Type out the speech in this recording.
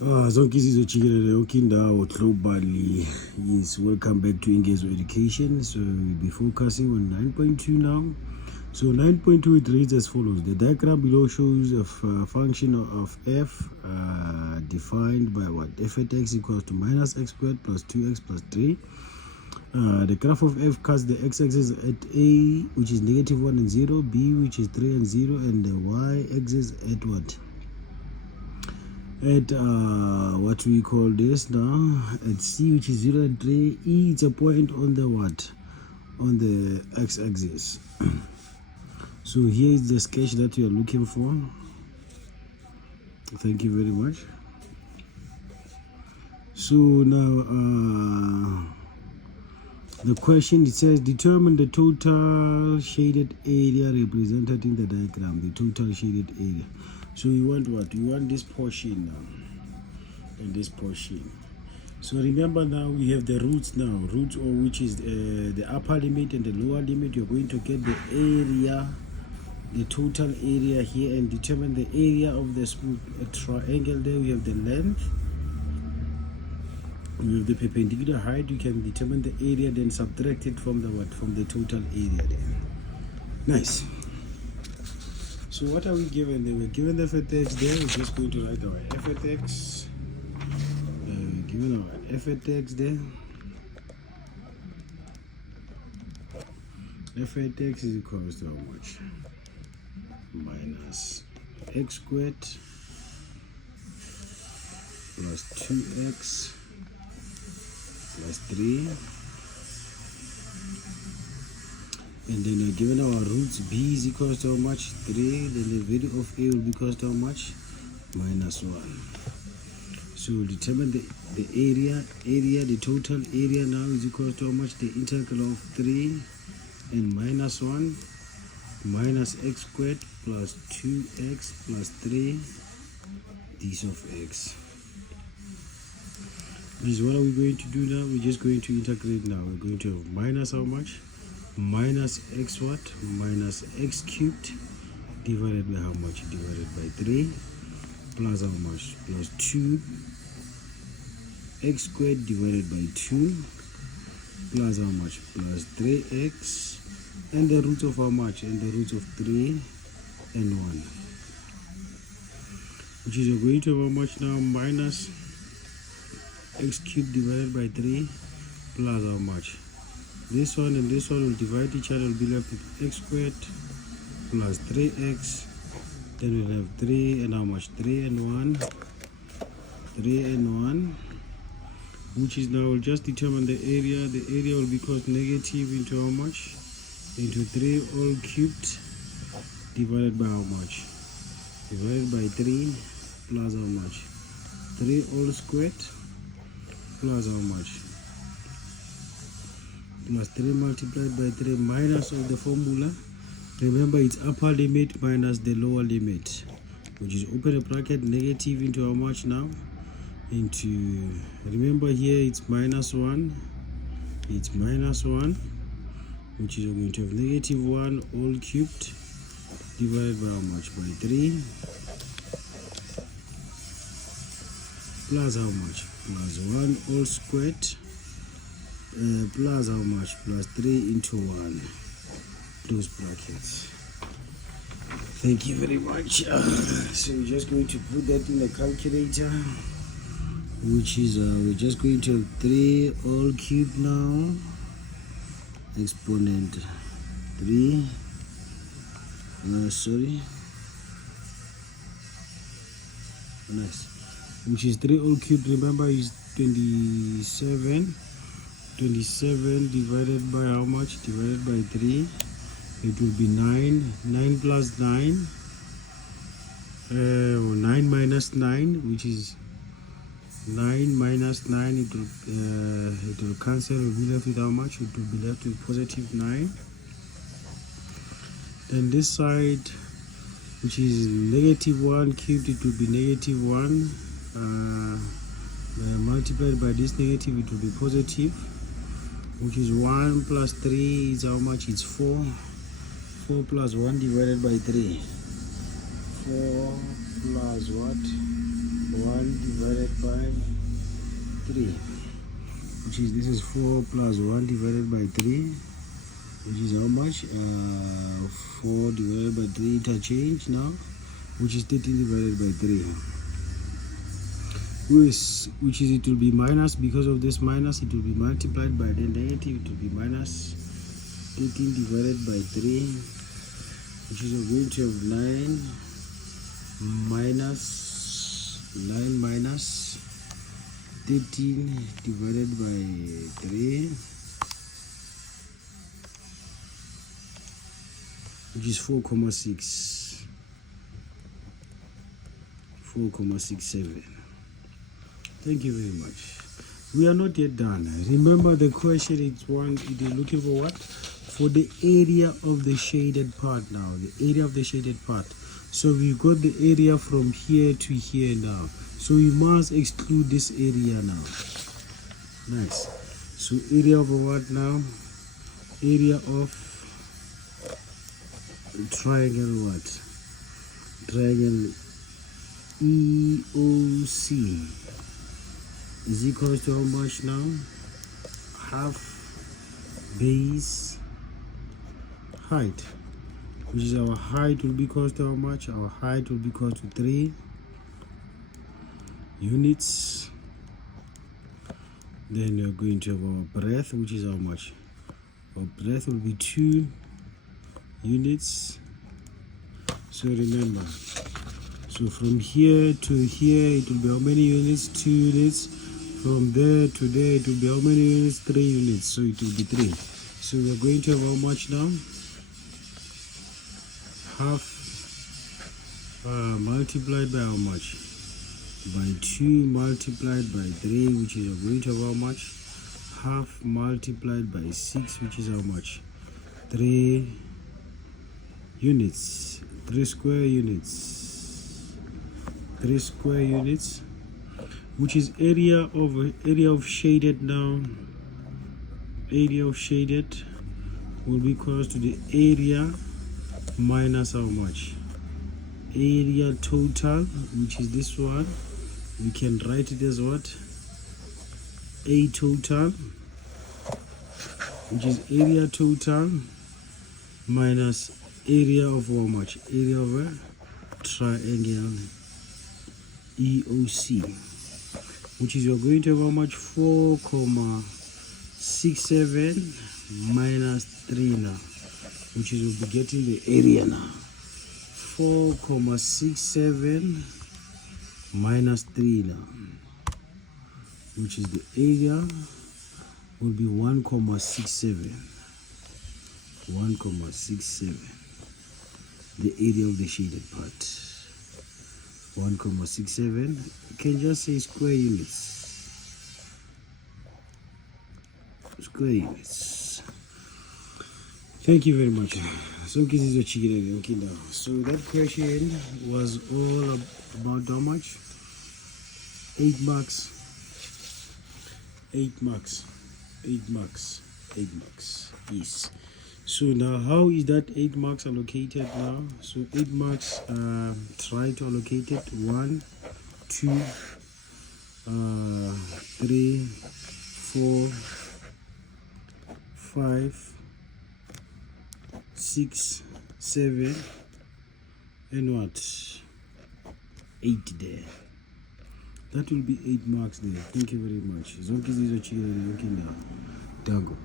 Zonke izizojikelele yonke indawo globally. Yes, welcome back to Ingezo Education. So we'll be focusing on 9.2 now. So 9.2, it reads as follows. The diagram below shows a function of f defined by what? F at x equals to minus x squared plus 2x plus 3. The graph of f cuts the x-axis at a, which is negative 1 and 0, b, which is 3 and 0, and the y-axis at what? At what we call this now, at c, which is 0 and 3. E, it's a point on the what? On the x-axis. So here is the sketch that you are looking for. Thank you very much. So now the question, it says determine the total shaded area represented in the diagram. The total shaded area. So you want what? You want this portion now, and this portion. So remember now we have the roots now. Roots, or which is the upper limit and the lower limit. You're going to get the area, the total area here, and determine the area of the smooth triangle. There we have the length. With the perpendicular height, you can determine the area, then subtract it from the what? From the total area there. Nice. So what are we given there? We're given f at x there. We're just going to write our f at x. We're given our f at x there. F at x is equals to how much? Minus x squared plus 2x plus 3, and then you're given our roots. B is equals to how much? 3. Then the value of a will be equals to how much? Minus 1. So determine the area, the total area now is equal to how much? The integral of 3 and minus 1 minus x squared plus 2x plus 3 this of x. This is what are we going to do now? We're just going to integrate now. We're going to have minus how much? Minus x what? Minus x cubed divided by how much? Divided by 3 plus how much? Plus 2 x squared divided by 2 plus how much? Plus 3x, and the roots of how much? And the roots of 3 and 1, which is going to have how much now? Minus x cubed divided by 3 plus how much? This one and this one will divide each other, will be left with x squared plus 3x. Then we'll have 3 and how much? 3 and 1. 3 and 1, which is now, we'll just determine the area. The area will be called negative into how much? Into 3 all cubed divided by how much? Divided by 3 plus how much? 3 all squared plus how much? Plus 3 multiplied by 3 minus of the formula. Remember, it's upper limit minus the lower limit, which is open a bracket, negative into how much now? Into, remember here it's minus 1. It's minus 1, which is going to have negative 1 all cubed divided by how much? By 3 plus how much? Plus 1 all squared plus how much? Plus 3 into 1, close brackets. Thank you very much. So we're just going to put that in the calculator, which is we're just going to have 3 all cubed now, exponent 3, nice, which is 3 all cubed, remember, is 27. 27 divided by how much? Divided by 3. It will be 9. 9 plus 9. 9 minus 9, which is 9 minus 9. It will cancel. It will be left with how much? It will be left with positive 9. Then this side, which is negative 1 cubed, it will be negative 1. Multiplied by this negative, it will be positive, which is 1 plus 3 is how much? It's 4. 4 plus 1 divided by 3. 4 plus what? 1 divided by 3, which is, this is 4 plus 1 divided by 3, which is how much? 4 divided by 3 interchange now, which is 13 divided by 3, which is, it will be minus, because of this minus it will be multiplied by the negative, it will be minus 13 divided by 3, which is going to have 9 minus 13 divided by 3, which is 4,67. Thank you very much. We are not yet done. Remember, the question is it is looking for what? For the area of the shaded part now. The area of the shaded part. So we've got the area from here to here now. So we must exclude this area now. Nice. So area of what now? Area of triangle what? Triangle EOC is equal to how much now? Half base height, which is our height will be equal to how much? Our height will be equal to 3 units. Then we're going to have our breadth, which is how much? Our breadth will be 2 units. So remember, so from here to here it will be how many units? 2 units. From there to there it will be how many units? 3 units. So it will be 3. So we are going to have how much now? Half multiplied by how much? By 2 multiplied by 3, which is going to have how much? Half multiplied by 6, which is how much? 3 units. 3 square units. 3 square units, which is area of shaded now. Area of shaded will be equal to the area minus how much? Area total, which is this one. We can write it as what? A total, which is area total minus area of how much? Area of a triangle EOC, which is you're going to have how much? 4,67 minus 3 now, which is we'll be getting the area now. 4,67 minus 3 now, which is the area will be 1,67. 1,67. The area of the shaded part. 1,67. You can just say square units. Square units. Thank you very much. So Ingezo chicken and kinda. So that question was all about how much? 8 marks. 8 marks. 8 marks. 8 marks. Yes. So now how is that 8 marks allocated now? So 8 marks, try to allocate it. 1, 2, 3, 4, 5, 6, 7, and what? 8 there. That will be 8 marks there. Thank you very much. Zonke zizo chile na yokinda. Dango.